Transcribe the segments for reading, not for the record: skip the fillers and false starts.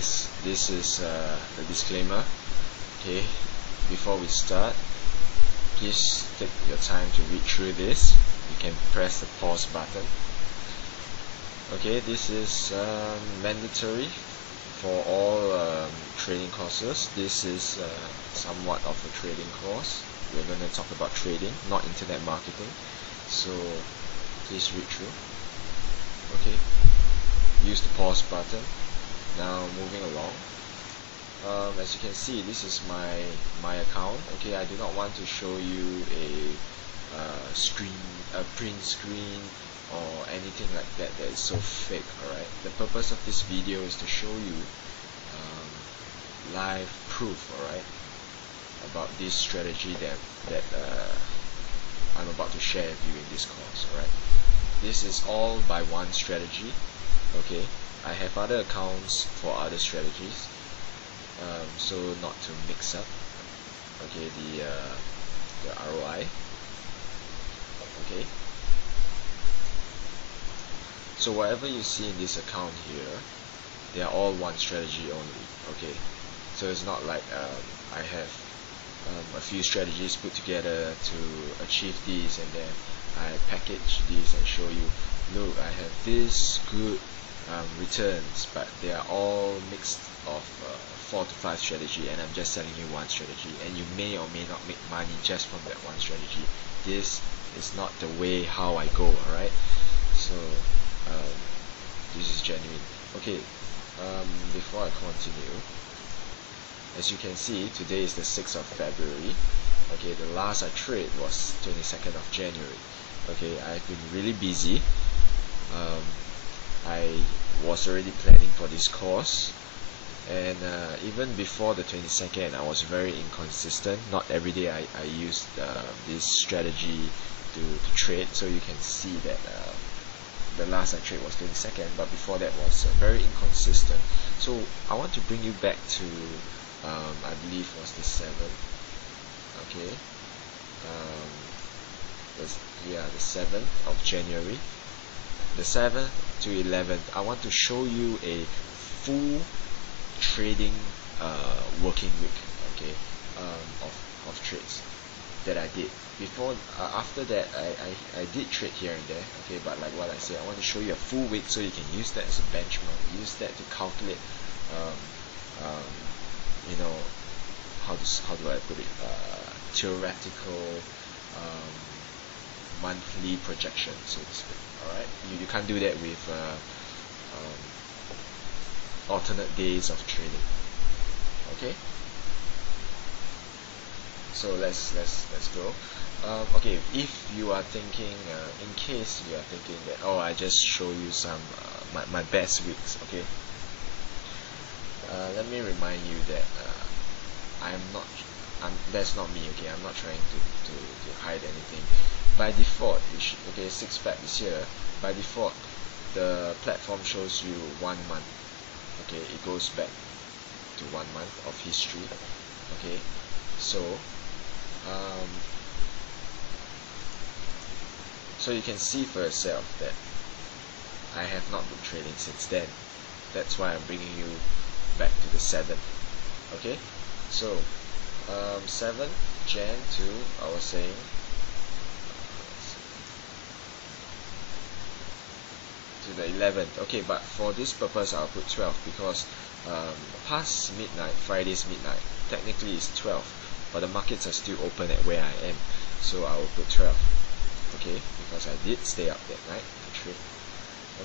guys, this is the disclaimer. Okay, before we start, please take your time to read through this. You can press the pause button. Okay, this is mandatory for all trading courses. This is somewhat of a trading course. We're going to talk about trading, not internet marketing. So please read through. Okay, use the pause button. Now moving along. As you can see, this is my account. Okay, I do not want to show you a print screen or anything like that is so fake. Alright, the purpose of this video is to show you live proof, alright, about this strategy that I'm about to share with you in this course. Alright, this is all by one strategy. Okay, I have other accounts for other strategies, so not to mix up. Okay, the ROI. Okay, so whatever you see in this account here, they are all one strategy only. Okay, so it's not like I have a few strategies put together to achieve these, and then I package these and show you, look, I have this good returns, but they are all mixed of 4 to 5 strategy, and I'm just selling you one strategy, and you may or may not make money just from that one strategy. This is not the way how I go. Alright, so this is genuine. Okay, before I continue, as you can see, today is the 6th of February. Okay, the last I trade was 22nd of January. Okay, I've been really busy. I was already planning for this course, and even before the 22nd, I was very inconsistent. Not every day I used this strategy to trade. So you can see that the last I trade was 22nd, but before that was very inconsistent. So I want to bring you back to I believe was the 7th. Okay, the 7th of January. The 7th to 11th, I want to show you a full trading working week. Okay, of trades that I did before. After that, I did trade here and there. Okay, but like what I said, I want to show you a full week so you can use that as a benchmark. Use that to calculate. You know, how do I put it? Theoretical monthly projection, so to speak. Alright, you can't do that with alternate days of trading. Okay, so let's go. Okay, if you are thinking, in case you are thinking that, oh, I just show you some my best weeks. Okay, let me remind you that that's not me. Okay, I'm not trying to hide anything. By default, okay, 6pack is here. By default, the platform shows you 1 month. Okay, it goes back to 1 month of history. Okay, so so you can see for yourself that I have not been trading since then. That's why I'm bringing you back to the 7th. Okay, so 7th Jan to, I was saying, to the 11th. Okay, but for this purpose I'll put 12 because past midnight, Friday's midnight, technically it's 12, but the markets are still open at where I am, so I will put 12. Okay, because I did stay up that night to trade.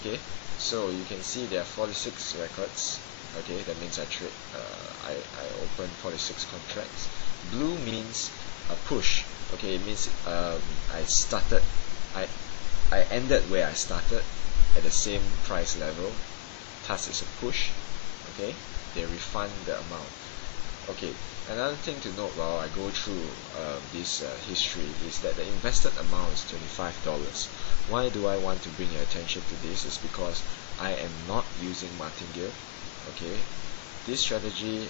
Okay, so you can see there are 46 records. Okay, that means I trade. I opened 46 contracts. Blue means a push. Okay, it means I ended where I started at the same price level. Thus it's a push. Okay, they refund the amount. Okay, another thing to note while I go through this history is that the invested amount is $25. Why do I want to bring your attention to this? Is because I am not using martingale. Okay, this strategy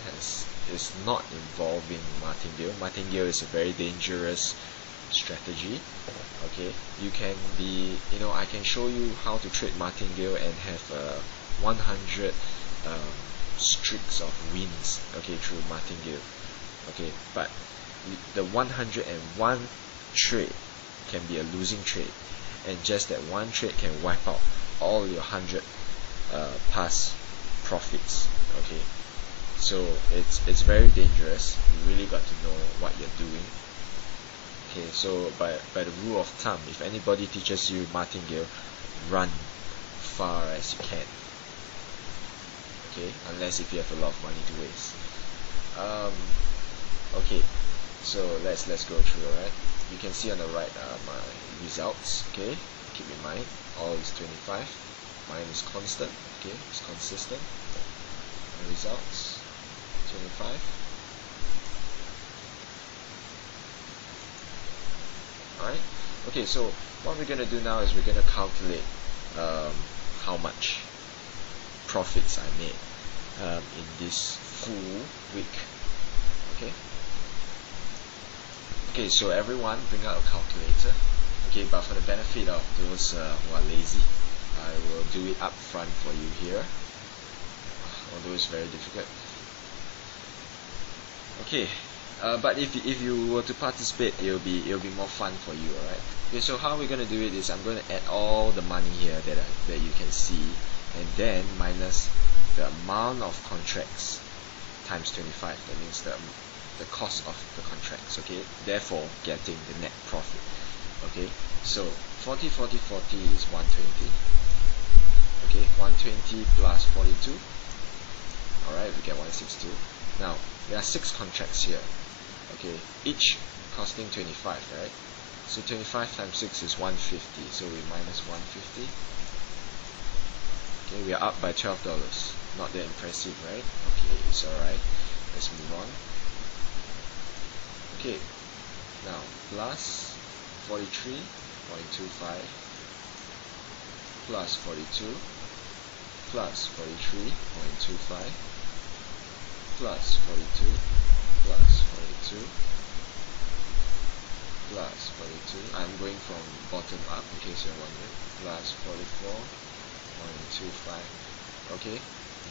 is not involving martingale. Martingale is a very dangerous strategy. Okay, you can be, I can show you how to trade martingale and have 100 streaks of wins, okay, through martingale. Okay, but the 101 trade can be a losing trade, and just that one trade can wipe out all your 100 past profits. Okay, so it's very dangerous. You really got to know what you're doing. Okay, so by the rule of thumb, if anybody teaches you martingale, run far as you can. Okay, unless if you have a lot of money to waste. Okay, so let's go through. Alright, you can see on the right my results. Okay, keep in mind all is 25. Mine is constant. Okay, it's consistent. The results 25. Alright, okay, so what we're gonna do now is we're gonna calculate how much profits I made in this full week. Okay. Okay, so everyone bring out a calculator. Okay, but for the benefit of those who are lazy, I will do it up front for you here, although it's very difficult. Okay, but if you were to participate, it'll be more fun for you. Alright. Okay, so how we're gonna do it is I'm gonna add all the money here that you can see, and then minus the amount of contracts times 25. That means the cost of the contracts. Okay, therefore getting the net profit. Okay, so 40 40 40 is 120. Okay, 120 plus 42. Alright, we get 162. Now there are 6 contracts here. Okay, each costing 25, right? So 25 times 6 is 150. So we minus 150. Okay, we are up by $12. Not that impressive, right? Okay, it's alright. Let's move on. Okay, now plus 43.25 plus 42 plus 43.25 plus 42 plus 42 plus 42. I'm going from bottom up in case you're wondering. Plus 44.25. Okay,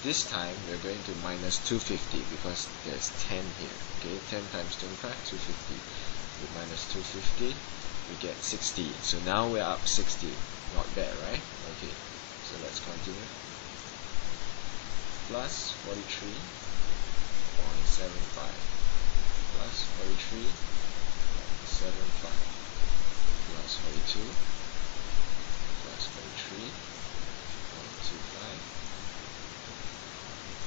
this time we're going to minus 250 because there's 10 here. Okay, 10 times 25, 250. We minus 250, we get 60. So now we're up 60. Not bad, right? Okay, so let's continue. Plus 43.75 plus 43.75 plus 42 plus 43.25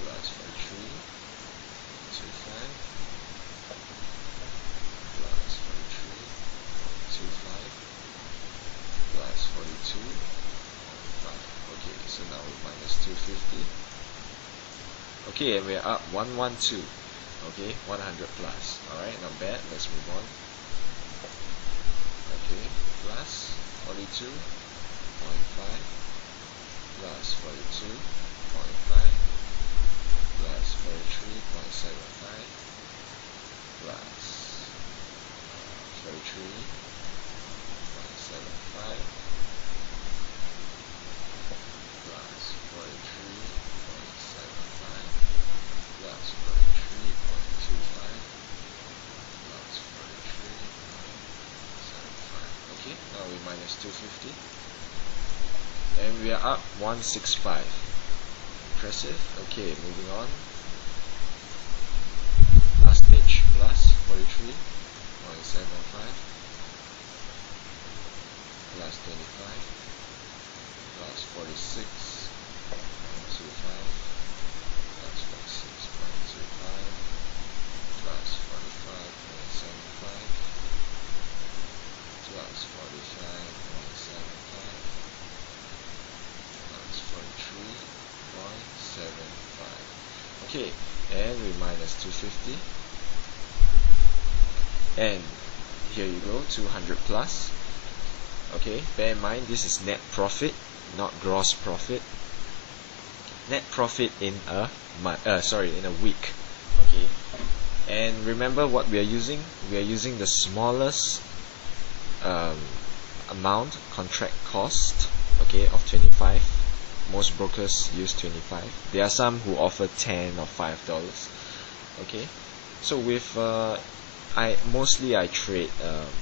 plus 43.25 plus 43.25 plus 42.5. Okay, so now we minus 250. Okay, and we're up 112. Okay, 100 plus. Alright, not bad. Let's move on. Okay, plus 42.5 plus 42.5 plus 43.75 plus 43.75 plus 43.75 plus 43.25 plus 43.75. Okay, now we minus 250 and we are up 165. Impressive. Okay, moving on. Last page. Plus 43.75 plus 25 plus 46.25 plus 46.25 plus 45.75 plus 45.75 plus 43.75. Okay, and we minus 250, and here you go, 200 plus. Okay, bear in mind this is net profit, not gross profit. Net profit in a in a week. Okay, and remember what we are using. We are using the smallest amount contract cost. Okay, of 25. most brokers use 25. There are some who offer 10 or $5. Okay, so with I trade,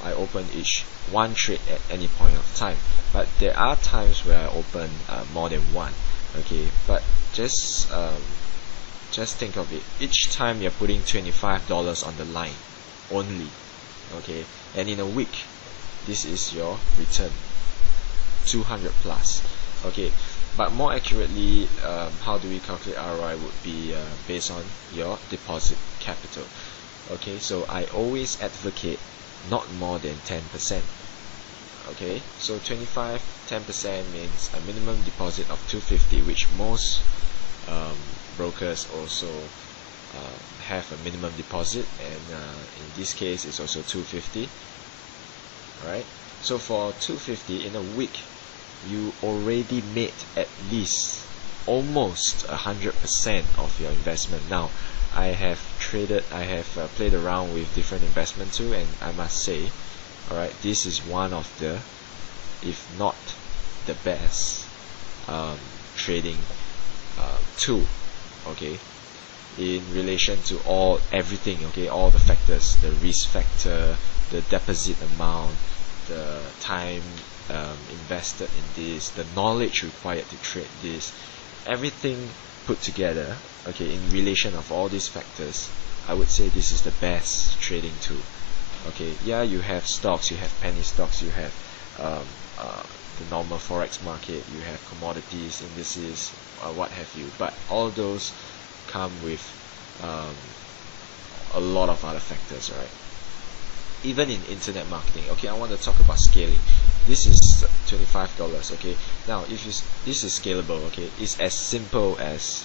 I open each one trade at any point of time, but there are times where I open more than one. Okay, but just think of it, each time you're putting $25 on the line only. Okay, and in a week, this is your return, 200 plus. Okay, but more accurately, how do we calculate ROI would be based on your deposit capital. Okay, so I always advocate not more than 10%. Okay, so 25, 10% means a minimum deposit of 250, which most brokers also have a minimum deposit, and in this case it's also 250. Right, so for 250 in a week, you already made at least almost 100% of your investment. Now, I have played around with different investment too, and I must say, alright, this is one of the, if not the best trading tool, okay, in relation to everything, okay, all the factors, the risk factor, the deposit amount, the time invested in this, the knowledge required to trade this, everything put together, okay, in relation of all these factors, I would say this is the best trading tool. Okay, yeah, you have stocks, you have penny stocks, you have the normal forex market, you have commodities, indices, what have you, but all those come with a lot of other factors, right? Even in internet marketing, okay, I want to talk about scaling. This is $25, okay. Now, if this is scalable, okay, it's as simple as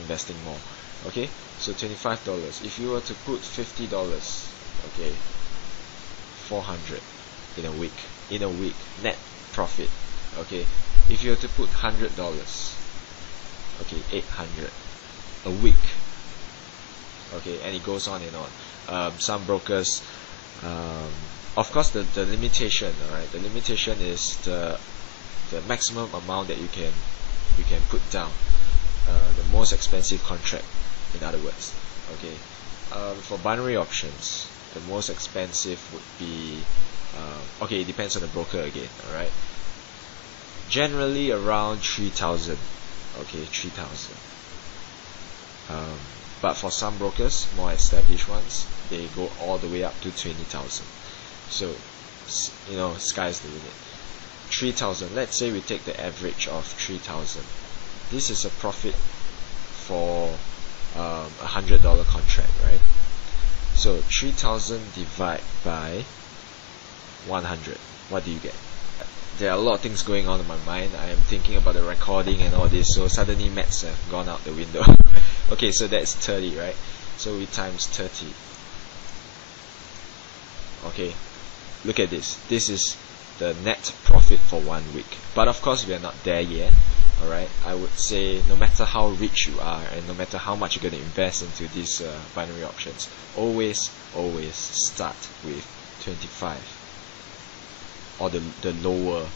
investing more, okay. So $25. If you were to put $50, okay, 400 in a week, net profit, okay. If you were to put $100, okay, 800 a week, okay, and it goes on and on. Some brokers, of course, the limitation, alright, the limitation is the maximum amount that you can put down, the most expensive contract, in other words, okay. For binary options, the most expensive would be okay, it depends on the broker again, alright, generally around 3,000, okay, 3,000. But for some brokers, more established ones, they go all the way up to 20,000. So, you know, sky's the limit. 3,000. Let's say we take the average of 3,000. This is a profit for $100 contract, right? So 3,000 divided by 100. What do you get? There are a lot of things going on in my mind. I am thinking about the recording and all this, so suddenly maths have gone out the window. Okay, so that's 30, right? So we times 30. Okay, look at this. This is the net profit for 1 week. But of course, we are not there yet. Alright, I would say no matter how rich you are and no matter how much you're going to invest into these binary options, always start with 25 or the lower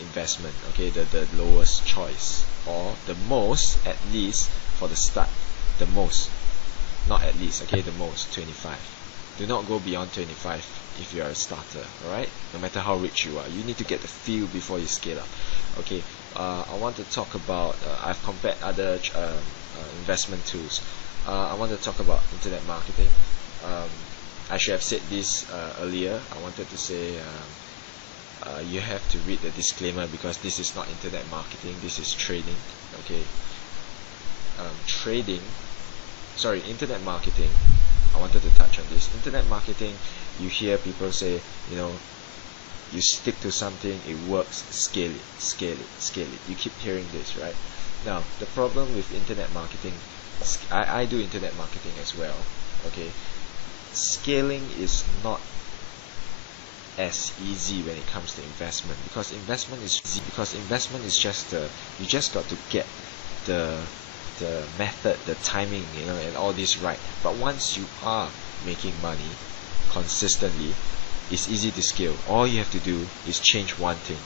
investment, okay, the lowest choice, or the most, at least for the start, the most, not at least, okay, the most, 25. Do not go beyond 25 if you are a starter, alright? No matter how rich you are, you need to get the feel before you scale up. Okay, I want to talk about, I've compared other investment tools. I want to talk about internet marketing. I should have said this earlier. I wanted to say you have to read the disclaimer because this is not internet marketing, this is trading. Okay, internet marketing, I wanted to touch on this. Internet marketing, you hear people say, you know, you stick to something, it works, scale it. You keep hearing this, right? Now, the problem with internet marketing, I do internet marketing as well, okay? Scaling is not as easy when it comes to investment, because investment is just you just got to get the method, the timing, you know, and all this right. But once you are making money consistently, it's easy to scale. All you have to do is change one thing,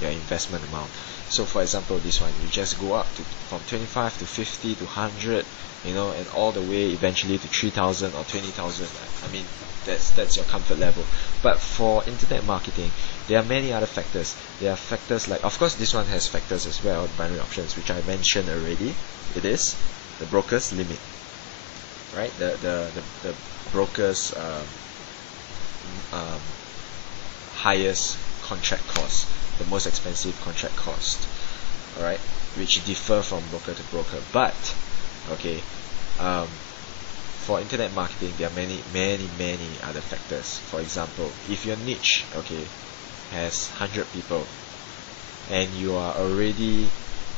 your investment amount. So for example, this one, you just go up to from 25 to 50 to 100, you know, and all the way eventually to 3,000 or 20,000. I mean, that's your comfort level. But for internet marketing, there are many other factors. There are factors like, of course, this one has factors as well, binary options, which I mentioned already. It is the broker's limit, right? The broker's highest contract cost, the most expensive contract cost, alright, which differ from broker to broker. But okay, for internet marketing, there are many other factors. For example, if your niche, okay, has 100 people and you are already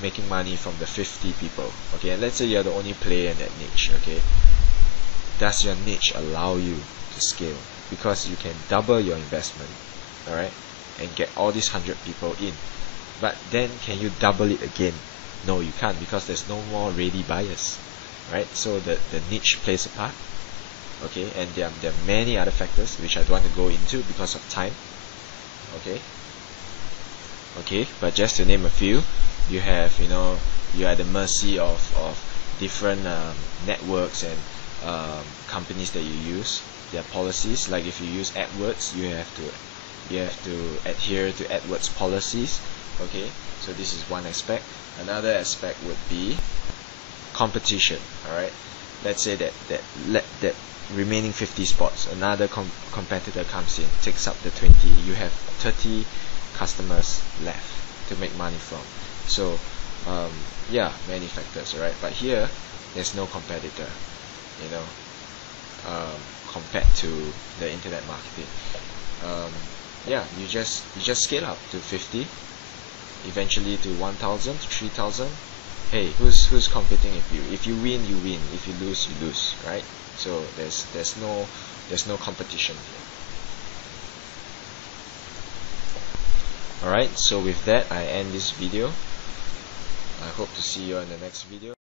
making money from the 50 people, okay, and let's say you're the only player in that niche, okay, does your niche allow you to scale? Because you can double your investment, alright, and get all these 100 people in. But then can you double it again? No, you can't, because there's no more ready buyers, right? So the niche plays a part, okay, and there are many other factors which I don't want to go into because of time, okay, but just to name a few, you have, you know, you're at the mercy of different networks and companies that you use, their policies. Like if you use AdWords, you have to adhere to AdWords policies, okay. So this is one aspect. Another aspect would be competition, alright. Let's say that remaining 50 spots, another competitor comes in, takes up the 20, you have 30 customers left to make money from. So yeah, many factors, right? But here there's no competitor, you know, compared to the internet marketing. Yeah, you just scale up to 50, eventually to 1,000, to 3,000. Hey, who's competing with you? If you win, you win. If you lose, you lose, right? So there's no competition here. Alright, so with that, I end this video. I hope to see you in the next video.